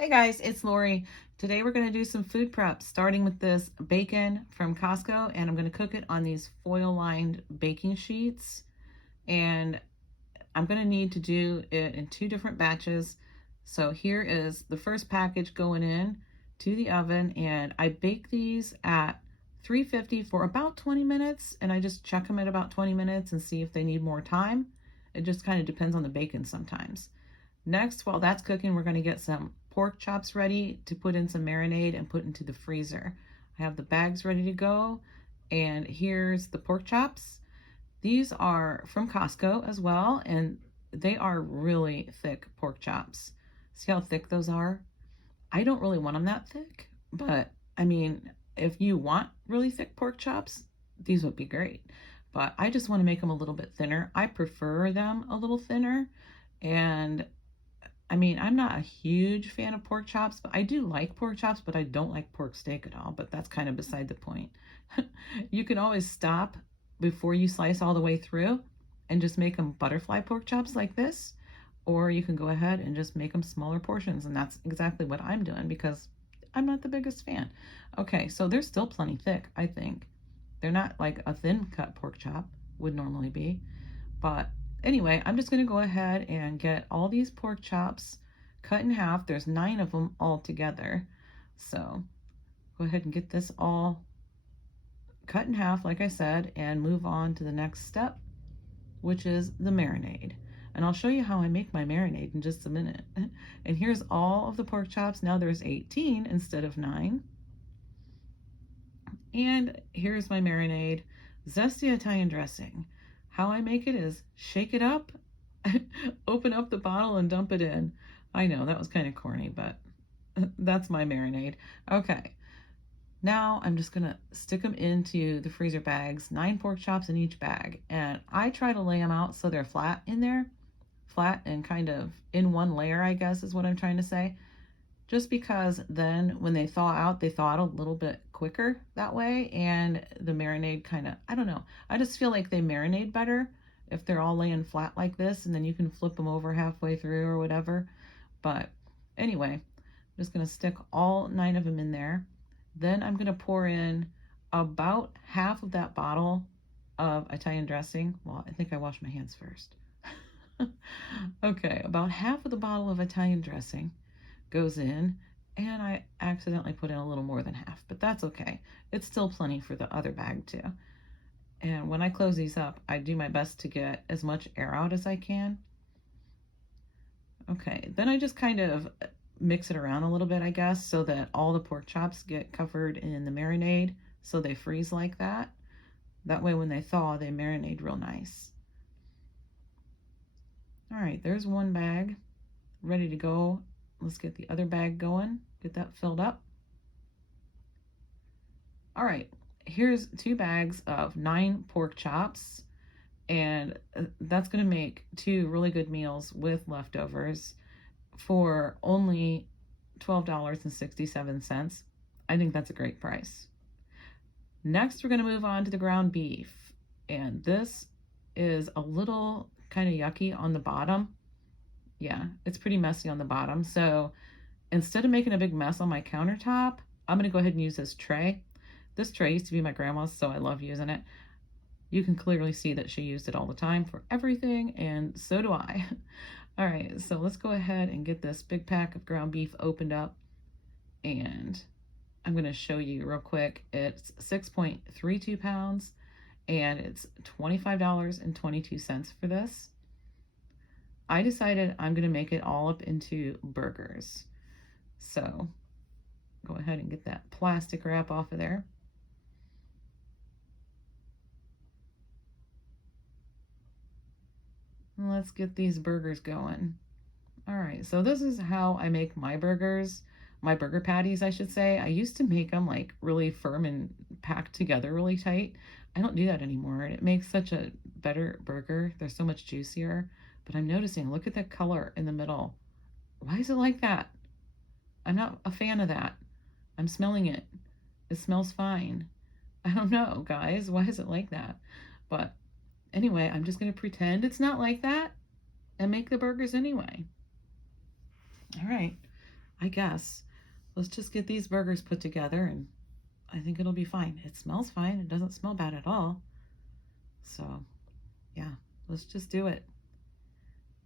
Hey guys, it's Lori. Today we're going to do some food prep, starting with this bacon from Costco, and I'm going to cook it on these foil-lined baking sheets. And I'm going to need to do it in two different batches. So here is the first package going in to the oven, and I bake these at 350 for about 20 minutes, and I just check them at about 20 minutes and see if they need more time. It just kind of depends on the bacon sometimes. Next, while that's cooking, we're going to get some pork chops ready to put in some marinade and put into the freezer. I have the bags ready to go, and here's the pork chops. These are from Costco as well, and they are really thick pork chops. See how thick those are? I don't really want them that thick, but I mean, if you want really thick pork chops, these would be great. But I just want to make them a little bit thinner. I prefer them a little thinner, and I mean, I'm not a huge fan of pork chops, but I do like pork chops, but I don't like pork steak at all, but that's kind of beside the point. You can always stop before you slice all the way through and just make them butterfly pork chops like this, or you can go ahead and just make them smaller portions, and that's exactly what I'm doing because I'm not the biggest fan. Okay, so they're still plenty thick, I think. They're not like a thin cut pork chop would normally be, but anyway, I'm just going to go ahead and get all these pork chops cut in half. There's 9 of them all together. So go ahead and get this all cut in half, like I said, and move on to the next step, which is the marinade. And I'll show you how I make my marinade in just a minute. And here's all of the pork chops. Now there's 18 instead of 9. And here's my marinade, zesty Italian dressing. How I make it is shake it up, open up the bottle and dump it in. I know that was kind of corny, but that's my marinade. Okay, now I'm just gonna stick them into the freezer bags, 9 pork chops in each bag. And I try to lay them out so they're flat in there, flat and kind of in one layer, I guess is what I'm trying to say. Just because then when they thaw out, they thaw out a little bit quicker that way, and the marinade kind of, I don't know, I just feel like they marinate better if they're all laying flat like this, and then you can flip them over halfway through or whatever. But anyway, I'm just going to stick all 9 of them in there. Then I'm going to pour in about half of that bottle of Italian dressing. Well, I think I washed my hands first. Okay, about half of the bottle of Italian dressing goes in, and I accidentally put in a little more than half, but that's okay. It's still plenty for the other bag too. And when I close these up, I do my best to get as much air out as I can. Okay, then I just kind of mix it around a little bit, I guess, so that all the pork chops get covered in the marinade so they freeze like that. That way when they thaw, they marinate real nice. All right, there's one bag ready to go. Let's get the other bag going, get that filled up. All right, here's 2 bags of 9 pork chops, and that's gonna make 2 really good meals with leftovers for only $12.67. I think that's a great price. Next, we're gonna move on to the ground beef, and this is a little kind of yucky on the bottom. Yeah, it's pretty messy on the bottom. So instead of making a big mess on my countertop, I'm going to go ahead and use this tray. This tray used to be my grandma's, so I love using it. You can clearly see that she used it all the time for everything, and so do I. All right, so let's go ahead and get this big pack of ground beef opened up, and I'm going to show you real quick. It's 6.32 pounds, and it's $25.22 for this. I decided I'm going to make it all up into burgers. So go ahead and get that plastic wrap off of there. And let's get these burgers going. All right, so this is how I make my burgers, my burger patties, I should say. I used to make them like really firm and packed together really tight. I don't do that anymore, and it makes such a better burger. They're so much juicier. But I'm noticing, look at that color in the middle. Why is it like that? I'm not a fan of that. I'm smelling it. It smells fine. I don't know, guys. Why is it like that? But anyway, I'm just going to pretend it's not like that and make the burgers anyway. All right. I guess. Let's just get these burgers put together and I think it'll be fine. It smells fine. It doesn't smell bad at all. So, yeah, let's just do it.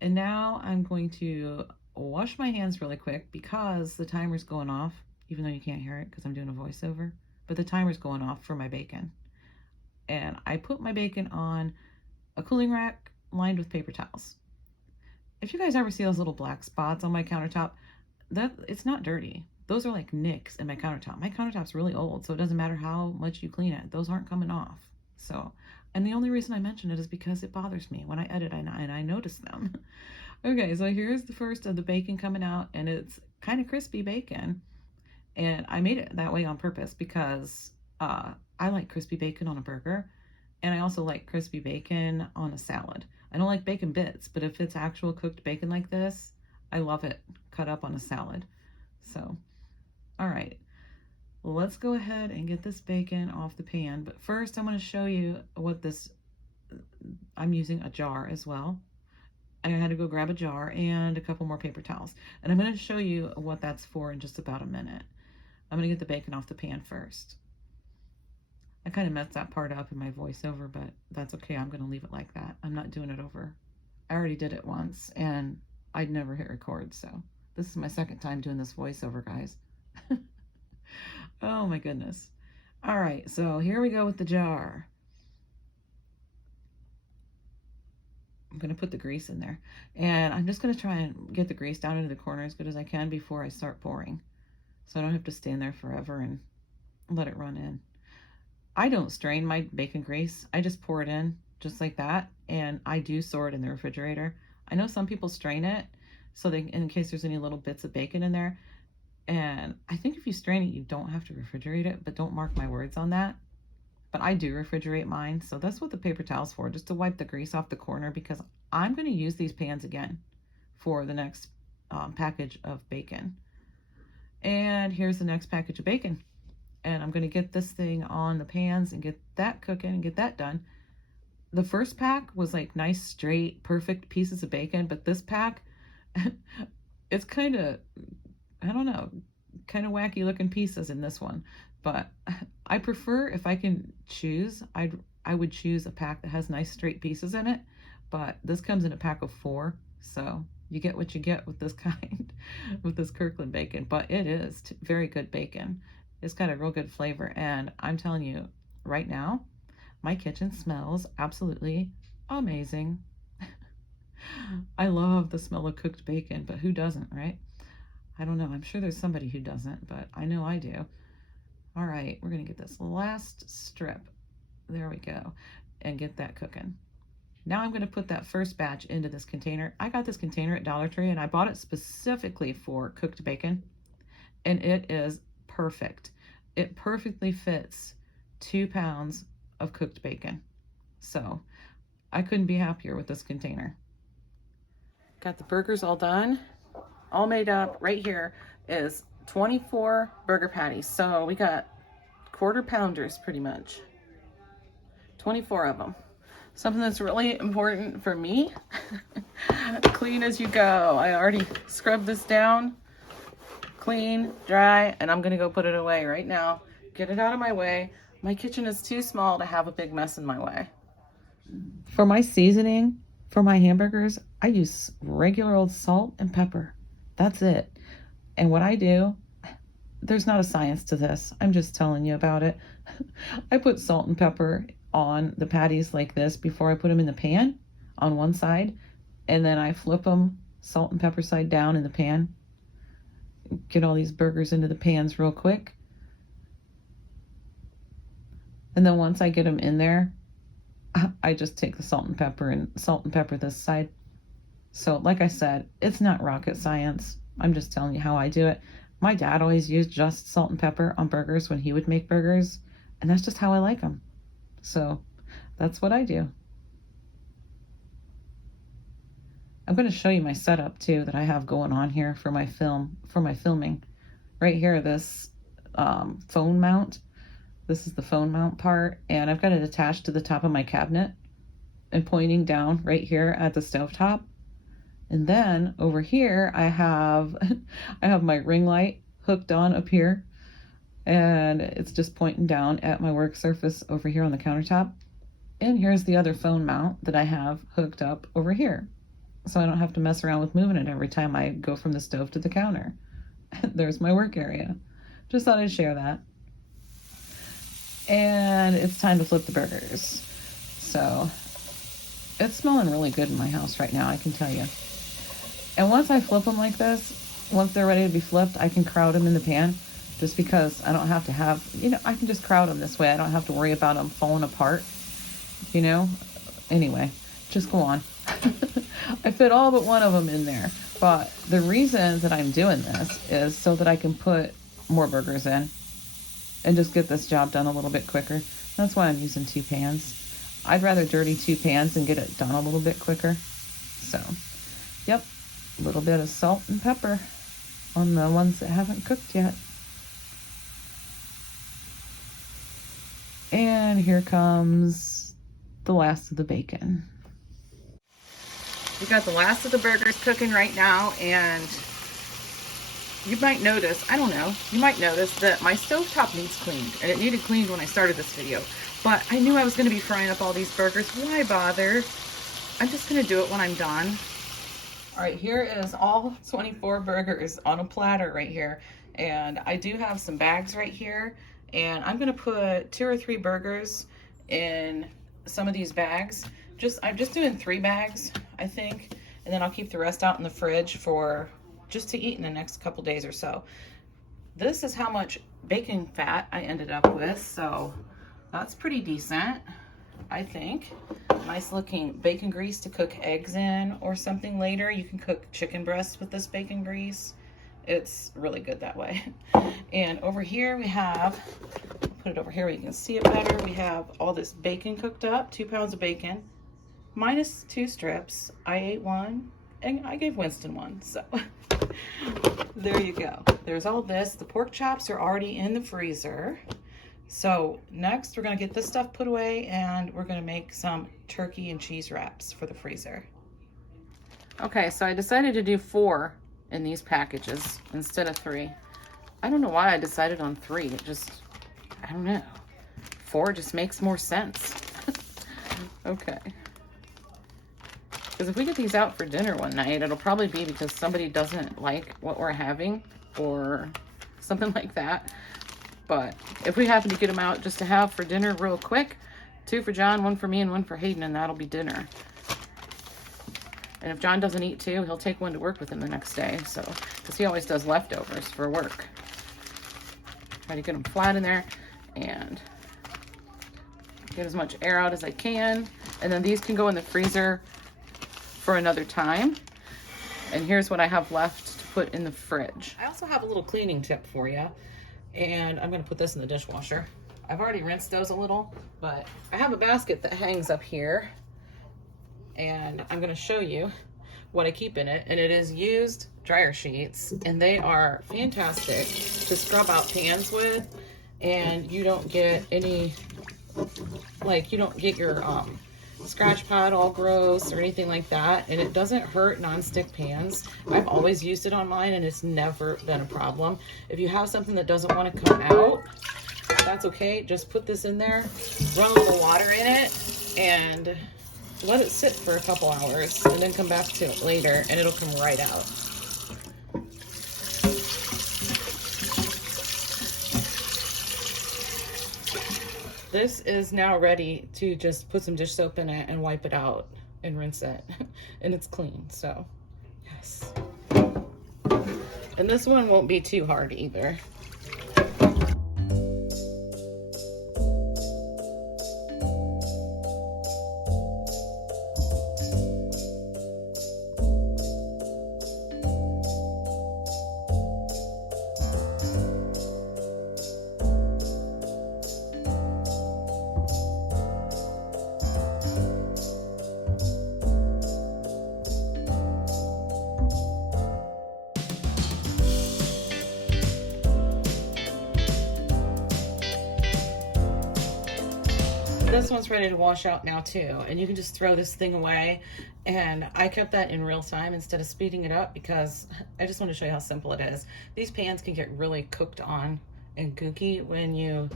And now I'm going to wash my hands really quick because the timer's going off, even though you can't hear it because I'm doing a voiceover. But the timer's going off for my bacon. And I put my bacon on a cooling rack lined with paper towels. If you guys ever see those little black spots on my countertop, it's not dirty. Those are like nicks in my countertop. My countertop's really old, so it doesn't matter how much you clean it. Those aren't coming off. So, and the only reason I mention it is because it bothers me when I edit and I notice them. Okay, so here's the first of the bacon coming out, and it's kind of crispy bacon. And I made it that way on purpose because I like crispy bacon on a burger, and I also like crispy bacon on a salad. I don't like bacon bits, but if it's actual cooked bacon like this, I love it cut up on a salad. So, all right, let's go ahead and get this bacon off the pan. But first, I'm going to show you what this, I'm using a jar as well. I had to go grab a jar and a couple more paper towels. And I'm going to show you what that's for in just about a minute. I'm going to get the bacon off the pan first. I kind of messed that part up in my voiceover, but that's okay. I'm going to leave it like that. I'm not doing it over. I already did it once, and I'd never hit record, so this is my second time doing this voiceover, guys. Oh my goodness. All right, so here we go with the jar. I'm going to put the grease in there, and I'm just going to try and get the grease down into the corner as good as I can before I start pouring, so I don't have to stand there forever and let it run in. I don't strain my bacon grease. I just pour it in just like that, and I do store it in the refrigerator. I know some people strain it so they, in case there's any little bits of bacon in there, and I think if you strain it, you don't have to refrigerate it, but don't mark my words on that. But I do refrigerate mine, so that's what the paper towel's for, just to wipe the grease off the corner, because I'm going to use these pans again for the next package of bacon. And here's the next package of bacon. And I'm going to get this thing on the pans and get that cooking and get that done. The first pack was like nice, straight, perfect pieces of bacon, but this pack, it's kind of, I don't know, kind of wacky looking pieces in this one. But I prefer, if I can choose, I would choose a pack that has nice straight pieces in it. But this comes in a pack of 4, so you get what you get with this kind, with this Kirkland bacon. But it is very good bacon. It's got a real good flavor, and I'm telling you, right now, my kitchen smells absolutely amazing. I love the smell of cooked bacon, but who doesn't, right? I don't know. I'm sure there's somebody who doesn't, but I know I do. All right, we're going to get this last strip. There we go. And get that cooking. Now I'm going to put that first batch into this container. I got this container at Dollar Tree, and I bought it specifically for cooked bacon, and it is perfect. It perfectly fits 2 pounds of cooked bacon. So I couldn't be happier with this container. Got the burgers all done, all made up. Right here is 24 burger patties. So we got quarter pounders pretty much. 24 of them. Something that's really important for me. Clean as you go. I already scrubbed this down. Clean, dry, and I'm gonna go put it away right now. Get it out of my way. My kitchen is too small to have a big mess in my way. For my seasoning, for my hamburgers, I use regular old salt and pepper. That's it. And what I do, there's not a science to this. I'm just telling you about it. I put salt and pepper on the patties like this before I put them in the pan on one side, and then I flip them salt and pepper side down in the pan. Get all these burgers into the pans real quick. And then once I get them in there, I just take the salt and pepper this side. So like I said, it's not rocket science. I'm just telling you how I do it. My dad always used just salt and pepper on burgers when he would make burgers, and that's just how I like them. So that's what I do. I'm going to show you my setup too that I have going on here for my filming. Right here, this phone mount. This is the phone mount part, and I've got it attached to the top of my cabinet and pointing down right here at the stovetop. And then over here I have I have my ring light hooked on up here, and it's just pointing down at my work surface over here on the countertop. And here's the other phone mount that I have hooked up over here, so I don't have to mess around with moving it every time I go from the stove to the counter. There's my work area. Just thought I'd share that. And it's time to flip the burgers. So it's smelling really good in my house right now, I can tell you. And once I flip them like this, once they're ready to be flipped, I can crowd them in the pan, just because I don't have to have, I can just crowd them this way. I don't have to worry about them falling apart, Anyway, just go on. I fit all but one of them in there. But the reason that I'm doing this is so that I can put more burgers in and just get this job done a little bit quicker. That's why I'm using 2 pans. I'd rather dirty 2 pans and get it done a little bit quicker. So, yep, a little bit of salt and pepper on the ones that haven't cooked yet. And here comes the last of the bacon. We got the last of the burgers cooking right now, and you might notice, I don't know, you might notice that my stovetop needs cleaned, and it needed cleaned when I started this video. But I knew I was going to be frying up all these burgers. Why bother? I'm just going to do it when I'm done. All right, here is all 24 burgers on a platter right here. And I do have some bags right here. And I'm going to put 2 or 3 burgers in some of these bags. I'm just doing 3 bags, I think. And then I'll keep the rest out in the fridge for just to eat in the next couple days or so. This is how much bacon fat I ended up with, so that's pretty decent, I think. Nice looking bacon grease to cook eggs in or something later. You can cook chicken breasts with this bacon grease. It's really good that way. And over here we have, put it over here where you can see it better. We have all this bacon cooked up, 2 pounds of bacon, minus 2 strips. I ate 1 and I gave Winston 1, so there you go. There's all this. The pork chops are already in the freezer. So next we're gonna get this stuff put away, and we're gonna make some turkey and cheese wraps for the freezer. Okay, so I decided to do 4 in these packages instead of 3. I don't know why I decided on 3. I don't know. 4 just makes more sense. Okay. Because if we get these out for dinner one night, it'll probably be because somebody doesn't like what we're having or something like that. But if we happen to get them out just to have for dinner real quick, 2 for John, 1 for me, and 1 for Hayden, and that'll be dinner. And if John doesn't eat 2, he'll take 1 to work with him the next day. So, because he always does leftovers for work. Try to get them flat in there and get as much air out as I can. And then these can go in the freezer for another time. And here's what I have left to put in the fridge. I also have a little cleaning tip for you. And I'm gonna put this in the dishwasher. I've already rinsed those a little, but I have a basket that hangs up here, and I'm gonna show you what I keep in it. And it is used dryer sheets, and they are fantastic to scrub out pans with, and you don't get any, you don't get your scratch pad all gross or anything like that, and it doesn't hurt nonstick pans. I've always used it on mine, and it's never been a problem. If you have something that doesn't want to come out, that's okay. Just put this in there, run a little water in it, and let it sit for a couple hours, and then come back to it later, and it'll come right out. This is now ready to just put some dish soap in it and wipe it out and rinse it. And it's clean, so yes. And this one won't be too hard either. this one's ready to wash out now too, and you can just throw this thing away. And I kept that in real time instead of speeding it up because I just want to show you how simple it is. These pans can get really cooked on and gooky when you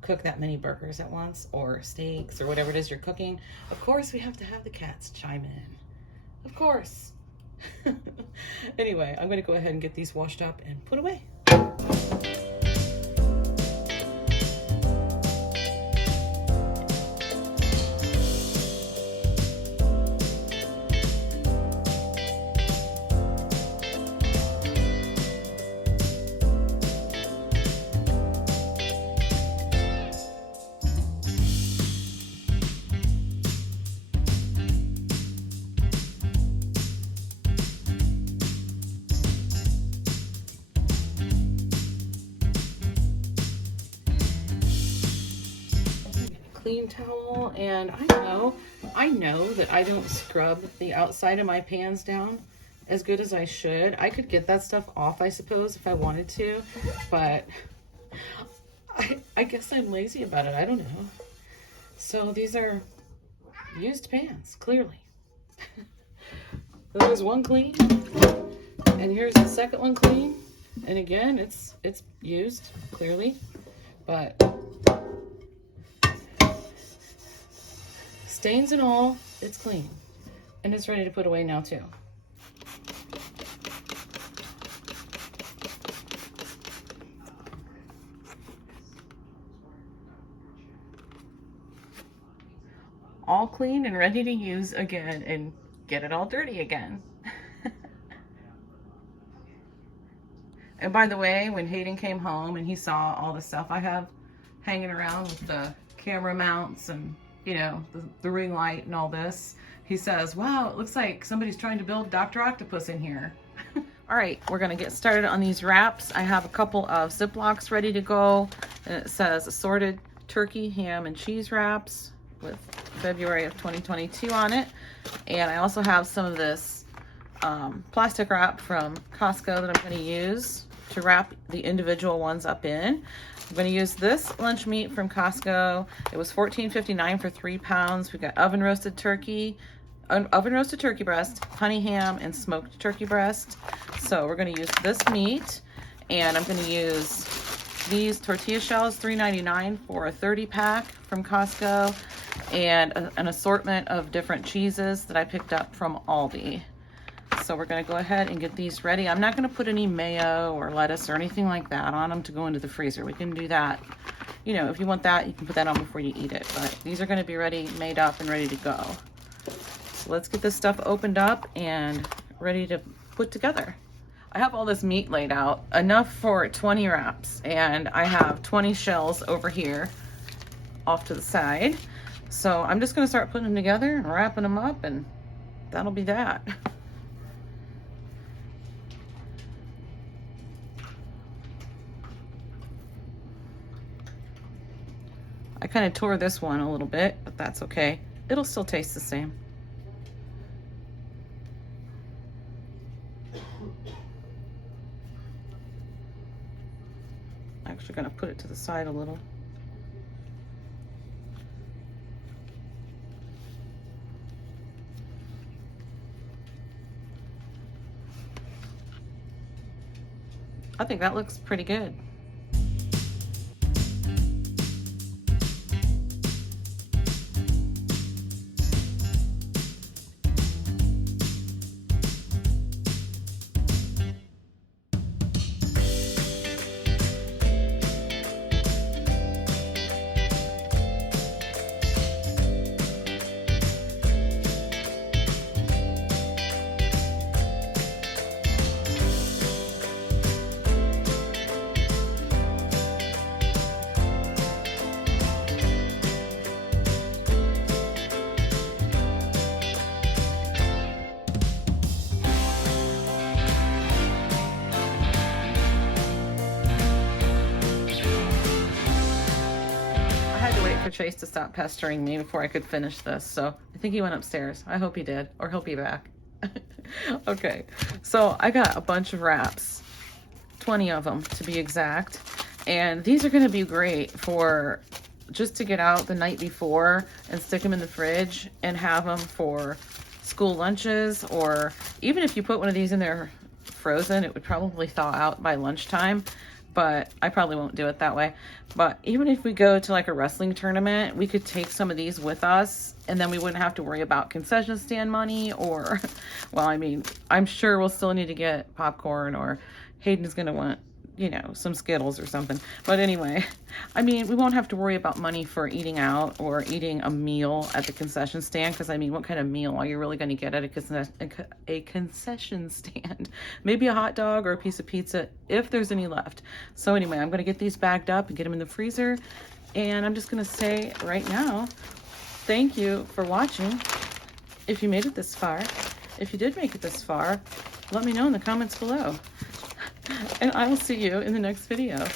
cook that many burgers at once, or steaks, or whatever it is you're cooking. Of course, we have to have the cats chime in. Of course. Anyway, I'm going to go ahead and get these washed up and put away. Clean towel, and I know that I don't scrub the outside of my pans down as good as I should. I could get that stuff off, I suppose, if I wanted to, but I guess I'm lazy about it. I don't know. So these are used pans, clearly. There's one clean, and here's the second one clean, and again, it's used, clearly, but stains and all, it's clean. And it's ready to put away now too. All clean and ready to use again and get it all dirty again. And by the way, when Hayden came home and he saw all the stuff I have hanging around with the camera mounts and the ring light and all this, he says, wow, it looks like somebody's trying to build Dr. Octopus in here. All right, we're gonna get started on these wraps. I have a couple of Ziplocs ready to go, and it says assorted turkey, ham, and cheese wraps with February of 2022 on it. And I also have some of this plastic wrap from Costco that I'm gonna use to wrap the individual ones up in. I'm going to use this lunch meat from Costco. It was $14.59 for 3 pounds. We've got oven roasted turkey breast, honey ham, and smoked turkey breast. So we're going to use this meat, and I'm going to use these tortilla shells, $3.99 for a 30 pack from Costco, and an assortment of different cheeses that I picked up from Aldi. So we're going to go ahead and get these ready. I'm not going to put any mayo or lettuce or anything like that on them to go into the freezer. We can do that. If you want that, you can put that on before you eat it. But these are going to be ready, made up, and ready to go. So let's get this stuff opened up and ready to put together. I have all this meat laid out, enough for 20 wraps. And I have 20 shells over here off to the side. So I'm just going to start putting them together and wrapping them up, and that'll be that. I kind of tore this one a little bit, but that's okay. It'll still taste the same. I'm actually going to put it to the side a little. I think that looks pretty good. for Chase to stop pestering me before I could finish this. So I think he went upstairs. I hope he did, or he'll be back. Okay, so I got a bunch of wraps, 20 of them to be exact. And these are gonna be great for just to get out the night before and stick them in the fridge and have them for school lunches, or even if you put one of these in there frozen, it would probably thaw out by lunchtime, but I probably won't do it that way. But even if we go to like a wrestling tournament, we could take some of these with us, and then we wouldn't have to worry about concession stand money, or, well, I mean, I'm sure we'll still need to get popcorn, or Hayden's gonna want, you know, some Skittles or something. But anyway, I mean, we won't have to worry about money for eating out or eating a meal at the concession stand, because I mean, what kind of meal are you really going to get at a concession stand? Maybe a hot dog or a piece of pizza, if there's any left. So anyway, I'm going to get these bagged up and get them in the freezer. And I'm just going to say right now, thank you for watching. If you made it this far, if you did make it this far, let me know in the comments below. And I will see you in the next video.